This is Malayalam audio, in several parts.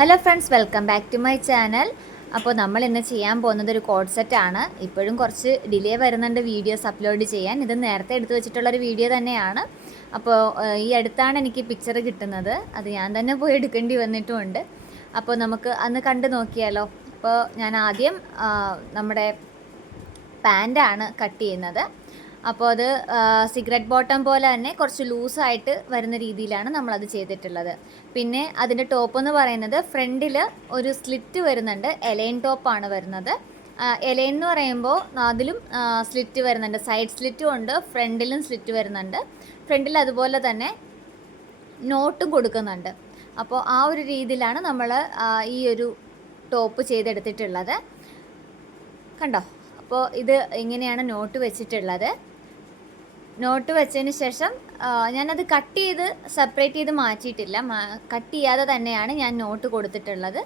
Hello friends, welcome back to my channel. അപ്പോൾ നമ്മൾ ഇന്ന് ചെയ്യാൻ പോകുന്നത് ഒരു കോഡ് സെറ്റാണ്. ഇപ്പോഴും കുറച്ച് ഡിലേ വരുന്നുണ്ട് വീഡിയോസ് അപ്ലോഡ് ചെയ്യാൻ. ഇത് നേരത്തെ എടുത്തു വെച്ചിട്ടുള്ളൊരു വീഡിയോ തന്നെയാണ്. അപ്പോൾ ഈ അടുത്താണ് എനിക്ക് പിക്ചർ കിട്ടുന്നത്. അത് ഞാൻ തന്നെ പോയി എടുക്കേണ്ടി വന്നിട്ടുമുണ്ട്. അപ്പോൾ നമുക്ക് അന്ന് കണ്ടു നോക്കിയാലോ. അപ്പോൾ ഞാൻ ആദ്യം നമ്മുടെ പാൻറ്റാണ് കട്ട് ചെയ്യുന്നത്. അപ്പോൾ അത് സിഗരറ്റ് ബോട്ടം പോലെ തന്നെ കുറച്ച് ലൂസായിട്ട് വരുന്ന രീതിയിലാണ് നമ്മളത് ചെയ്തിട്ടുള്ളത്. പിന്നെ അതിൻ്റെ ടോപ്പ് എന്ന് പറയുന്നത് ഫ്രണ്ടിൽ ഒരു സ്ലിറ്റ് വരുന്നുണ്ട്. എലൈൻ ടോപ്പാണ് വരുന്നത്. എലൈൻ എന്ന് പറയുമ്പോൾ അതിലും സ്ലിറ്റ് വരുന്നുണ്ട്. സൈഡ് സ്ലിറ്റും ഉണ്ട്, ഫ്രണ്ടിലും സ്ലിറ്റ് വരുന്നുണ്ട്. ഫ്രണ്ടിൽ അതുപോലെ തന്നെ നോട്ടും കൊടുക്കുന്നുണ്ട്. അപ്പോൾ ആ ഒരു രീതിയിലാണ് നമ്മൾ ഈ ഒരു ടോപ്പ് ചെയ്തെടുത്തിട്ടുള്ളത്. കണ്ടോ? അപ്പോൾ ഇത് ഇങ്ങനെയാണ് നോട്ട് വെച്ചിട്ടുള്ളത്. നോട്ട് വെച്ചതിന് ശേഷം ഞാനത് കട്ട് ചെയ്ത് സെപ്പറേറ്റ് ചെയ്ത് മാറ്റിയിട്ടില്ല. കട്ട് ചെയ്യാതെ തന്നെയാണ് ഞാൻ നോട്ട് കൊടുത്തിട്ടുള്ളത്.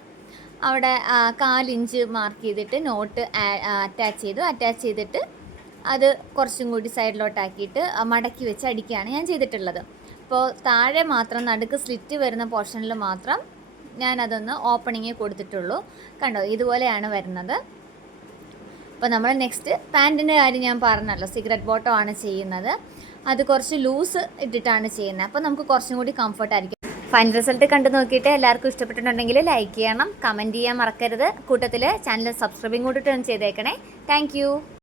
അവിടെ 1/4 ഇഞ്ച് മാർക്ക് ചെയ്തിട്ട് നോട്ട് അറ്റാച്ച് ചെയ്തിട്ട് അത് കുറച്ചും കൂടി സൈഡിലോട്ടാക്കിയിട്ട് മടക്കി വെച്ച് അടിക്കുകയാണ് ഞാൻ ചെയ്തിട്ടുള്ളത്. അപ്പോൾ താഴെ മാത്രം നടുക്ക് സ്ലിറ്റ് വരുന്ന പോർഷനിൽ മാത്രം ഞാനതൊന്ന് ഓപ്പണിങ് കൊടുത്തിട്ടുള്ളൂ. കണ്ടോ? ഇതുപോലെയാണ് വരുന്നത്. അപ്പോൾ നമ്മൾ നെക്സ്റ്റ് പാൻറ്റിൻ്റെ കാര്യം ഞാൻ പറഞ്ഞല്ലോ, സിഗരറ്റ് ബോട്ടം ആണ് ചെയ്യുന്നത്. അത് കുറച്ച് ലൂസ് ഇട്ടിട്ടാണ് ചെയ്യുന്നത്. അപ്പോൾ നമുക്ക് കുറച്ചും കൂടി കംഫർട്ടായിരിക്കും. ഫൈനൽ റിസൾട്ട് കണ്ടു നോക്കിയിട്ട് എല്ലാവർക്കും ഇഷ്ടപ്പെട്ടിട്ടുണ്ടെങ്കിൽ ലൈക്ക് ചെയ്യണം, കമൻറ്റ് ചെയ്യാൻ മറക്കരുത്. കൂട്ടത്തിൽ ചാനൽ സബ്സ്ക്രൈബും കൂടിയിട്ട് ചെയ്തേക്കണേ. താങ്ക്